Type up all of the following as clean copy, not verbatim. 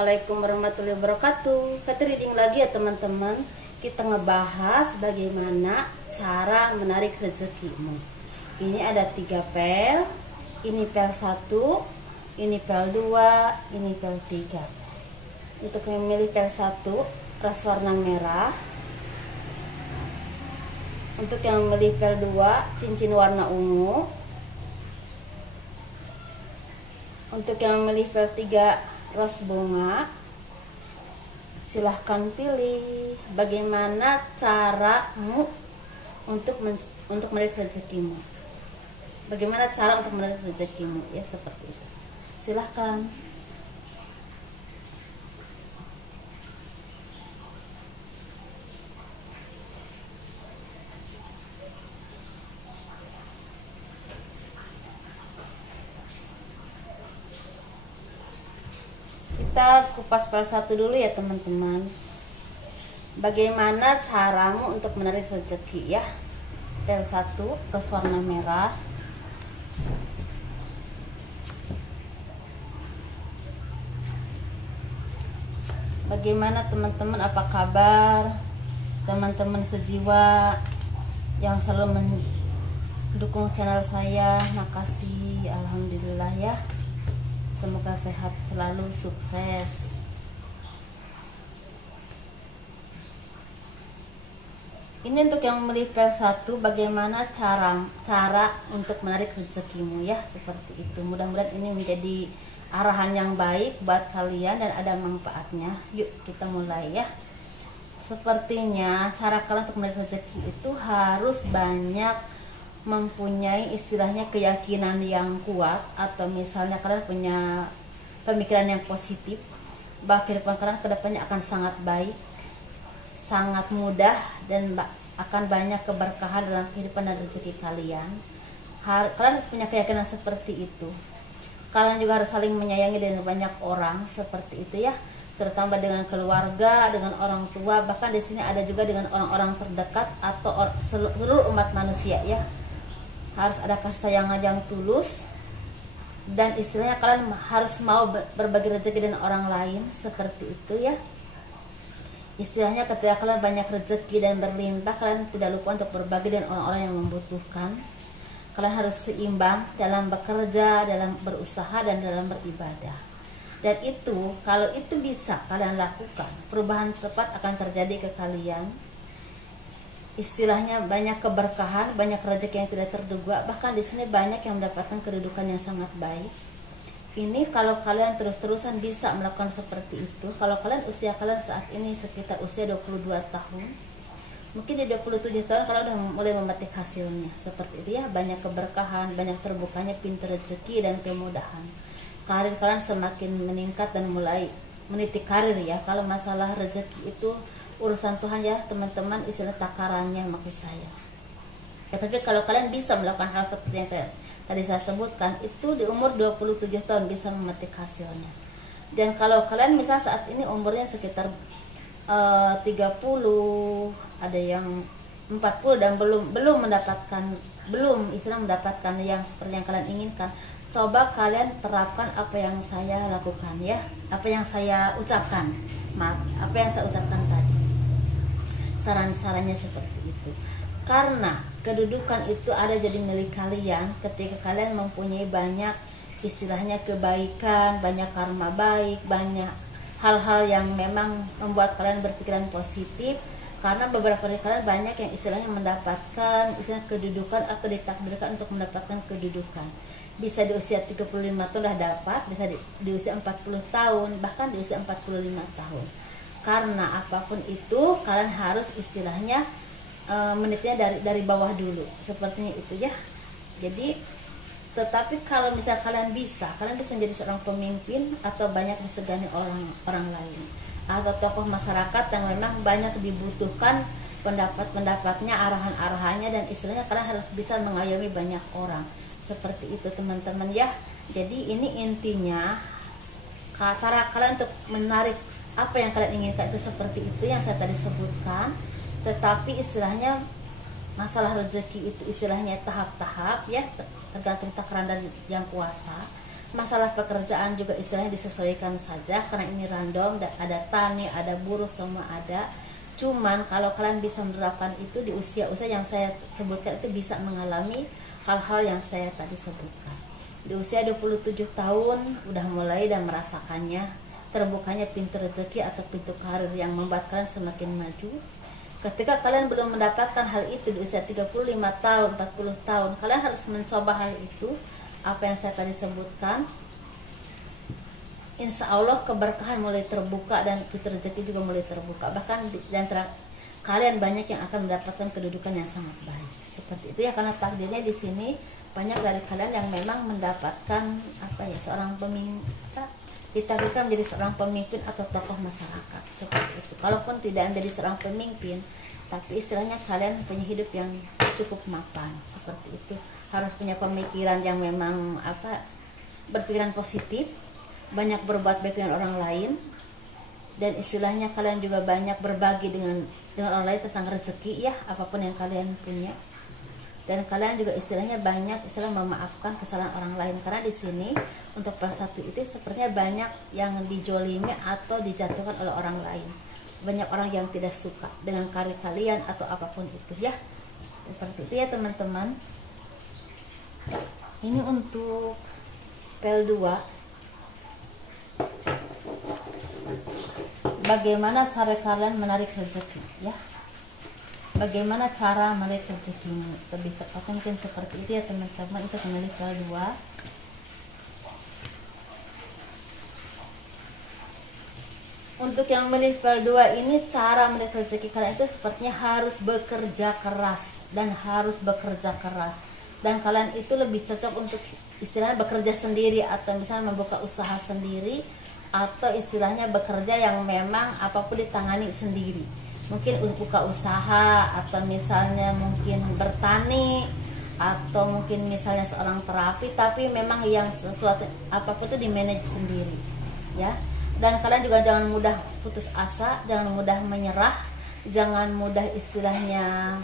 Assalamualaikum warahmatullahi wabarakatuh. Kita reading lagi ya teman-teman. Kita ngebahas bagaimana cara menarik rezekimu. Ini ada 3 pel. Ini pel 1, ini pel 2, ini pel 3. Untuk memilih pel 1 ras warna merah. Untuk yang memilih pel 2 cincin warna ungu. Untuk yang memilih pel 3 ros bunga. Silahkan pilih bagaimana caramu untuk menarik rezekimu. Bagaimana cara untuk menarik rezekimu, ya seperti itu. Silahkan. Kita kupas pel 1 dulu ya teman-teman. Bagaimana caramu untuk menarik rezeki ya. Pel 1 ros warna merah. Bagaimana teman-teman, apa kabar? Teman-teman sejiwa yang selalu mendukung channel saya, makasih, alhamdulillah ya. Semoga sehat selalu, sukses. Ini untuk yang memilih pel 1, bagaimana cara untuk menarik rezekimu ya, seperti itu. Mudah-mudahan ini menjadi arahan yang baik buat kalian dan ada manfaatnya. Yuk kita mulai ya. Sepertinya cara kalian untuk menarik rezeki itu harus banyak mempunyai istilahnya keyakinan yang kuat, atau misalnya kalian punya pemikiran yang positif bahwa kehidupan kalian kedepannya akan sangat baik, sangat mudah, dan akan banyak keberkahan dalam kehidupan dan rezeki kalian. Kalian harus punya keyakinan seperti itu. Kalian juga harus saling menyayangi dengan banyak orang, seperti itu ya, terutama dengan keluarga, dengan orang tua, bahkan di sini ada juga dengan orang-orang terdekat atau seluruh umat manusia ya. Harus ada kasih sayang yang tulus, dan istilahnya kalian harus mau berbagi rezeki dengan orang lain, seperti itu ya. Istilahnya ketika kalian banyak rezeki dan berlimpah, kalian tidak lupa untuk berbagi dengan orang-orang yang membutuhkan. Kalian harus seimbang dalam bekerja, dalam berusaha, dan dalam beribadah. Dan itu, kalau itu bisa kalian lakukan, perubahan tepat akan terjadi ke kalian. Istilahnya banyak keberkahan, banyak rezeki yang tidak terduga, bahkan di sini banyak yang mendapatkan kedudukan yang sangat baik. Ini kalau kalian terus-terusan bisa melakukan seperti itu. Kalau kalian usia kalian saat ini sekitar usia 22 tahun, mungkin di 27 tahun kalian udah mulai memetik hasilnya, seperti itu ya. Banyak keberkahan, banyak terbukanya pintu rezeki dan kemudahan. Karir kalian semakin meningkat dan mulai meniti karir ya. Kalau masalah rezeki itu urusan Tuhan ya teman-teman, istilah takarannya maksud saya ya. Tapi kalau kalian bisa melakukan hal seperti yang tadi saya sebutkan, itu di umur 27 tahun bisa memetik hasilnya. Dan kalau kalian misalnya saat ini umurnya sekitar 30, ada yang 40 dan belum mendapatkan yang seperti yang kalian inginkan, coba kalian terapkan apa yang saya lakukan ya, apa yang saya ucapkan tadi. Saran-sarannya seperti itu. Karena kedudukan itu ada jadi milik kalian ketika kalian mempunyai banyak istilahnya kebaikan, banyak karma baik, banyak hal-hal yang memang membuat kalian berpikiran positif. Karena beberapa dari kalian banyak yang istilahnya mendapatkan kedudukan atau ditakdirkan untuk mendapatkan kedudukan. Bisa di usia 35 tahun udah dapat, bisa di usia 40 tahun, bahkan di usia 45 tahun. Karena apapun itu kalian harus istilahnya menitnya dari bawah dulu, sepertinya itu ya. Jadi tetapi kalau misal kalian bisa menjadi seorang pemimpin atau banyak disegani orang lain, atau tokoh masyarakat yang memang banyak dibutuhkan pendapat-pendapatnya, arahan-arahannya, dan istilahnya kalian harus bisa mengayomi banyak orang, seperti itu teman-teman ya. Jadi ini intinya, cara kalian untuk menarik apa yang kalian inginkan itu seperti itu yang saya tadi sebutkan. Tetapi istilahnya masalah rezeki itu istilahnya tahap-tahap ya, tergantung takaran dari yang kuasa. Masalah pekerjaan juga istilahnya disesuaikan saja, karena ini random, ada tani, ada buruh, semua ada. Cuman kalau kalian bisa menerapkan itu di usia-usia yang saya sebutkan, itu bisa mengalami hal-hal yang saya tadi sebutkan. Di usia 27 tahun udah mulai dan merasakannya terbukanya pintu rezeki atau pintu karir yang membuat kalian semakin maju. Ketika kalian belum mendapatkan hal itu di usia 35 tahun, 40 tahun, kalian harus mencoba hal itu, apa yang saya tadi sebutkan. Insya Allah keberkahan mulai terbuka dan pintu rezeki juga mulai terbuka. Bahkan di antara kalian banyak yang akan mendapatkan kedudukan yang sangat baik. Seperti itu ya, karena takdirnya di sini banyak dari kalian yang memang mendapatkan seorang pemimpin, ditakdirkan menjadi seorang pemimpin atau tokoh masyarakat. Seperti itu. Kalaupun tidak menjadi seorang pemimpin, tapi istilahnya kalian punya hidup yang cukup mapan. Seperti itu. Harus punya pemikiran yang memang berpikiran positif, banyak berbuat baik dengan orang lain, dan istilahnya kalian juga banyak berbagi dengan orang lain tentang rezeki ya, apapun yang kalian punya. Dan kalian juga istilahnya banyak memaafkan kesalahan orang lain, karena di sini untuk persatu itu sepertinya banyak yang dijolimi atau dijatuhkan oleh orang lain. Banyak orang yang tidak suka dengan karya kalian atau apapun itu ya. Seperti itu ya teman-teman. Ini untuk PL2, bagaimana cara kalian menarik rezeki ya, bagaimana cara menarik rezekimu, lebih tepatnya mungkin seperti itu ya teman-teman. Itu kembali PL2. Untuk yang milih PL2 ini, cara menarik rezeki kalian itu sepertinya harus bekerja keras dan harus bekerja keras. Dan kalian itu lebih cocok untuk istilahnya bekerja sendiri, atau misalnya membuka usaha sendiri, atau istilahnya bekerja yang memang apapun ditangani sendiri. Mungkin buka usaha, atau misalnya mungkin bertani, atau mungkin misalnya seorang terapi, tapi memang yang sesuatu apapun itu di manage sendiri ya. Dan kalian juga jangan mudah putus asa, jangan mudah menyerah, jangan mudah istilahnya,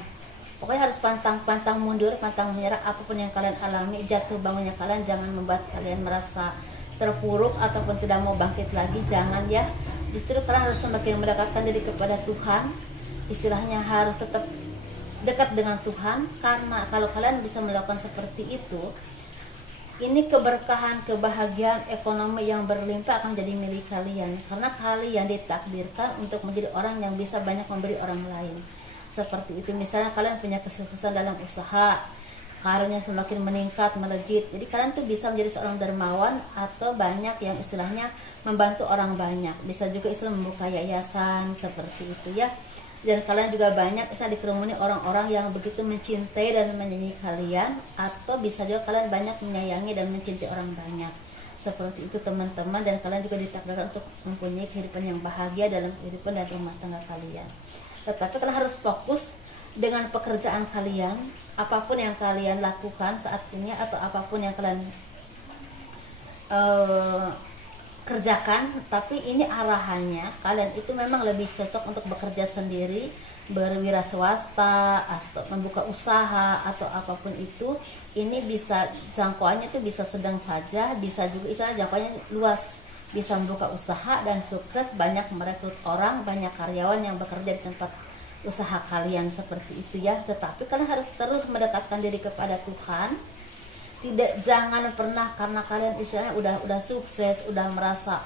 pokoknya harus pantang mundur, pantang menyerah. Apapun yang kalian alami, jatuh bangunnya kalian jangan membuat kalian merasa terpuruk ataupun tidak mau bangkit lagi, jangan ya. Justru kalian harus semakin mendekatkan diri kepada Tuhan, istilahnya harus tetap dekat dengan Tuhan, karena kalau kalian bisa melakukan seperti itu, ini keberkahan, kebahagiaan, ekonomi yang berlimpah akan jadi milik kalian, karena kalian ditakdirkan untuk menjadi orang yang bisa banyak memberi orang lain. Seperti itu. Misalnya kalian punya kesuksesan dalam usaha, karirnya semakin meningkat, melejit, jadi kalian tuh bisa menjadi seorang dermawan, atau banyak yang istilahnya membantu orang banyak. Bisa juga istilah membuka yayasan, seperti itu ya. Dan kalian juga banyak bisa dikerumuni orang-orang yang begitu mencintai dan menyayangi kalian, atau bisa juga kalian banyak menyayangi dan mencintai orang banyak. Seperti itu teman-teman. Dan kalian juga ditakdirkan untuk mempunyai kehidupan yang bahagia dalam kehidupan dan rumah tangga kalian. Tetapi kalian harus fokus dengan pekerjaan kalian, apapun yang kalian lakukan saat ini, atau apapun yang kalian kerjakan. Tapi ini arahannya, kalian itu memang lebih cocok untuk bekerja sendiri, berwira swasta, atau membuka usaha, atau apapun itu. Ini bisa jangkauannya itu bisa sedang saja, bisa juga misalnya jangkauannya luas, bisa membuka usaha dan sukses, banyak merekrut orang, banyak karyawan yang bekerja di tempat usaha kalian, seperti itu ya. Tetapi kalian harus terus mendekatkan diri kepada Tuhan. Jangan pernah karena kalian istilahnya udah sukses, udah merasa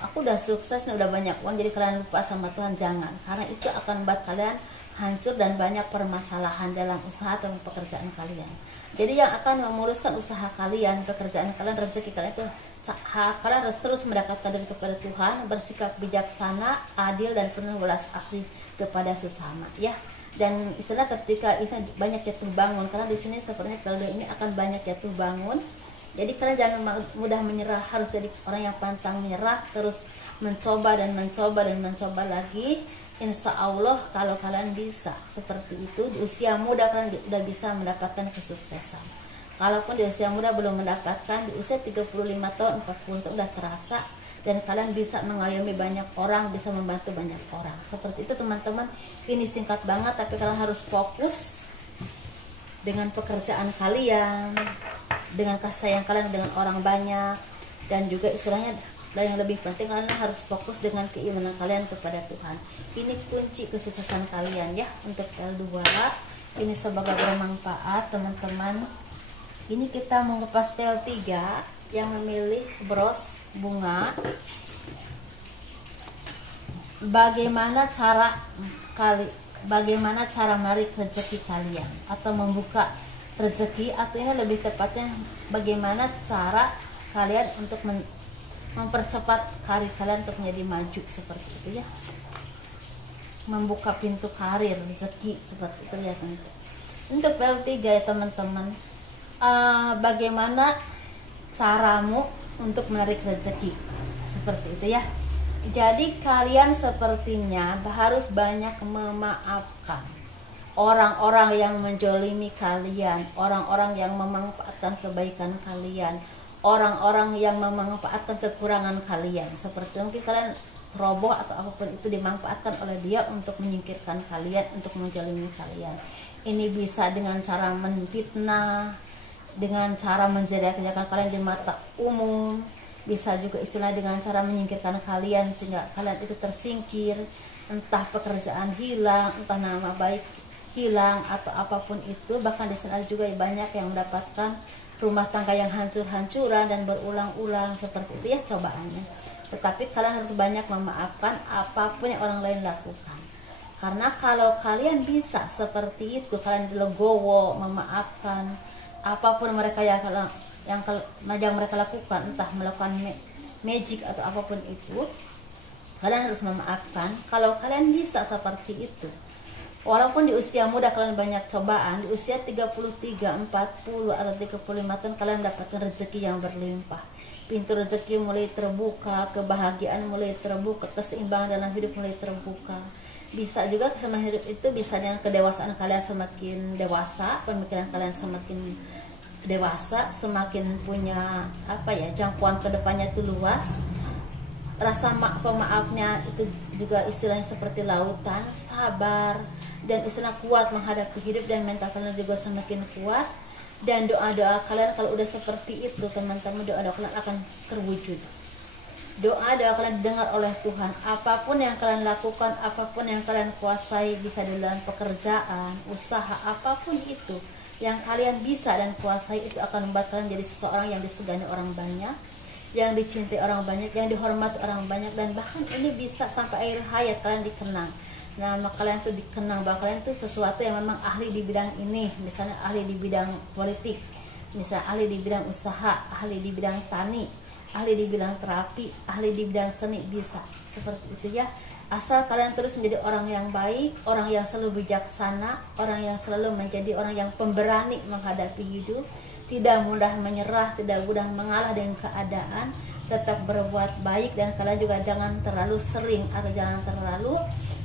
aku udah sukses nih, udah banyak uang, jadi kalian lupa sama Tuhan. Jangan, karena itu akan membuat kalian hancur dan banyak permasalahan dalam usaha atau pekerjaan kalian. Jadi yang akan memuruskan usaha kalian, pekerjaan kalian, rezeki kalian itu kalian harus terus mendekatkan diri kepada Tuhan, bersikap bijaksana, adil, dan penuh belas kasih kepada sesama ya. Dan istilah ketika itu banyak jatuh bangun, karena di sini sepertinya PL2 ini akan banyak jatuh bangun. Jadi kalian jangan mudah menyerah, harus jadi orang yang pantang menyerah, terus mencoba dan mencoba lagi. Insya Allah kalau kalian bisa seperti itu, di usia muda kalian sudah bisa mendapatkan kesuksesan. Kalaupun di usia muda belum mendapatkan, di usia 35 tahun, 40 tahun udah terasa, dan kalian bisa mengayomi banyak orang, bisa membantu banyak orang. Seperti itu teman-teman. Ini singkat banget, tapi kalian harus fokus dengan pekerjaan kalian, dengan kasih sayang kalian dengan orang banyak, dan juga istilahnya dan yang lebih penting kalian harus fokus dengan keimanan kalian kepada Tuhan. Ini kunci kesuksesan kalian ya untuk L2. Ini semoga bermanfaat teman-teman. Ini kita mengupas PL3 yang memilih bros bunga. Bagaimana cara menarik rezeki kalian atau membuka rezeki, atau ini lebih tepatnya bagaimana cara kalian untuk mempercepat karir kalian untuk menjadi maju seperti itu ya, membuka pintu karir rezeki seperti itu ya teman-teman. Untuk PL3 ya teman-teman, bagaimana caramu untuk menarik rezeki seperti itu ya. Jadi kalian sepertinya harus banyak memaafkan orang-orang yang menjolimi kalian, orang-orang yang memanfaatkan kebaikan kalian, orang-orang yang memanfaatkan kekurangan kalian. Seperti mungkin kalian ceroboh atau apapun itu dimanfaatkan oleh dia untuk menyingkirkan kalian, untuk menjolimi kalian. Ini bisa dengan cara menfitnah, dengan cara menjelek-jelekan kalian di mata umum, bisa juga istilah dengan cara menyingkirkan kalian sehingga kalian itu tersingkir, entah pekerjaan hilang, entah nama baik hilang atau apapun itu. Bahkan di sana juga banyak yang mendapatkan rumah tangga yang hancur-hancuran dan berulang-ulang seperti itu ya cobaannya. Tetapi kalian harus banyak memaafkan apapun yang orang lain lakukan. Karena kalau kalian bisa seperti itu, kalian legowo memaafkan apapun mereka yang mereka lakukan, entah melakukan magic atau apapun itu, kalian harus memaafkan. Kalau kalian bisa seperti itu, walaupun di usia muda kalian banyak cobaan, di usia 33, 40 atau 35 tahun kalian dapatkan rezeki yang berlimpah. Pintu rezeki mulai terbuka, kebahagiaan mulai terbuka, keseimbangan dalam hidup mulai terbuka. Bisa juga keseimbangan hidup itu bisa dengan kedewasaan kalian semakin dewasa, pemikiran kalian semakin dewasa, semakin punya jangkauan kedepannya itu luas. Rasa pemaafnya itu juga istilahnya seperti lautan, sabar dan istilah kuat menghadapi hidup, dan mental kalian juga semakin kuat. Dan doa-doa kalian kalau udah seperti itu teman-teman, doa-doa kalian akan terwujud. Doa-doa kalian didengar oleh Tuhan. Apapun yang kalian lakukan, apapun yang kalian kuasai, bisa dalam pekerjaan, usaha, apapun itu yang kalian bisa dan kuasai, itu akan membuat kalian jadi seseorang yang disegani orang banyak, yang dicintai orang banyak, yang dihormati orang banyak, dan bahkan ini bisa sampai akhir hayat kalian dikenang. Nama kalian tuh dikenang bahwa kalian tuh sesuatu yang memang ahli di bidang ini, misalnya ahli di bidang politik, misalnya ahli di bidang usaha, ahli di bidang tani, ahli di bidang terapi, ahli di bidang seni, bisa seperti itu ya. Asal kalian terus menjadi orang yang baik, orang yang selalu bijaksana, orang yang selalu menjadi orang yang pemberani menghadapi hidup, tidak mudah menyerah, tidak mudah mengalah dengan keadaan, tetap berbuat baik. Dan kalian juga jangan terlalu sering atau jangan terlalu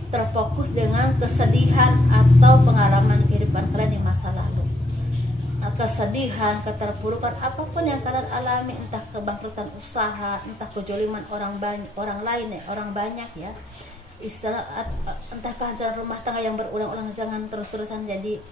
terfokus dengan kesedihan atau pengalaman kehidupan kalian di masa lalu. Kesedihan, keterpurukan, apapun yang kalian alami, entah kebangkrutan usaha, entah kejoliman orang banyak ya, istilah entah kehancuran rumah tangga yang berulang-ulang, jangan terus-terusan jadi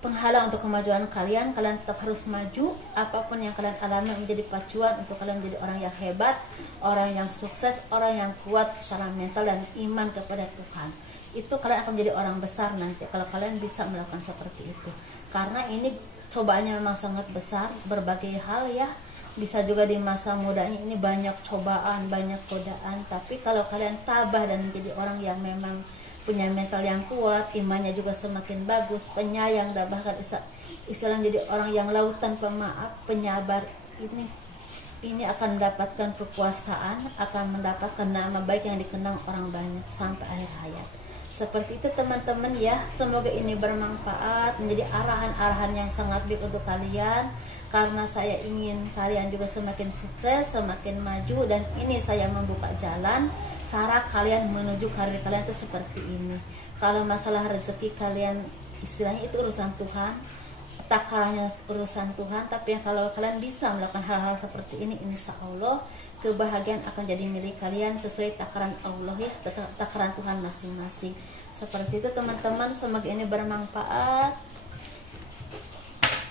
penghalang untuk kemajuan kalian. Kalian tetap harus maju. Apapun yang kalian alami menjadi pacuan untuk kalian menjadi orang yang hebat, orang yang sukses, orang yang kuat secara mental dan iman kepada Tuhan. Itu kalian akan menjadi orang besar nanti kalau kalian bisa melakukan seperti itu. Karena ini cobaannya memang sangat besar, berbagai hal ya. Bisa juga di masa mudanya ini banyak cobaan, banyak godaan. Tapi kalau kalian tabah dan menjadi orang yang memang punya mental yang kuat, imannya juga semakin bagus, penyayang, dan bahkan istilah jadi orang yang lautan pemaaf, penyabar, ini akan mendapatkan kekuasaan, akan mendapatkan nama baik yang dikenang orang banyak sampai akhir hayat. Seperti itu teman-teman ya. Semoga ini bermanfaat, menjadi arahan-arahan yang sangat baik untuk kalian, karena saya ingin kalian juga semakin sukses, semakin maju. Dan ini saya membuka jalan cara kalian menuju karir kalian itu seperti ini. Kalau masalah rezeki kalian istilahnya itu urusan Tuhan, takarannya urusan Tuhan. Tapi kalau kalian bisa melakukan hal-hal seperti ini, insya Allah kebahagiaan akan jadi milik kalian sesuai takaran Allah ya, takaran Tuhan masing-masing. Seperti itu teman-teman, semoga ini bermanfaat.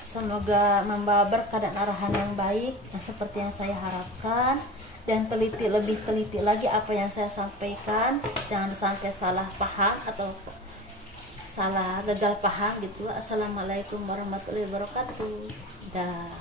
Semoga membawa berkah dan arahan yang baik, yang seperti yang saya harapkan. Dan lebih teliti lagi apa yang saya sampaikan, jangan sampai salah paham atau salah gagal paham gitu. Assalamualaikum warahmatullahi wabarakatuh. Dah.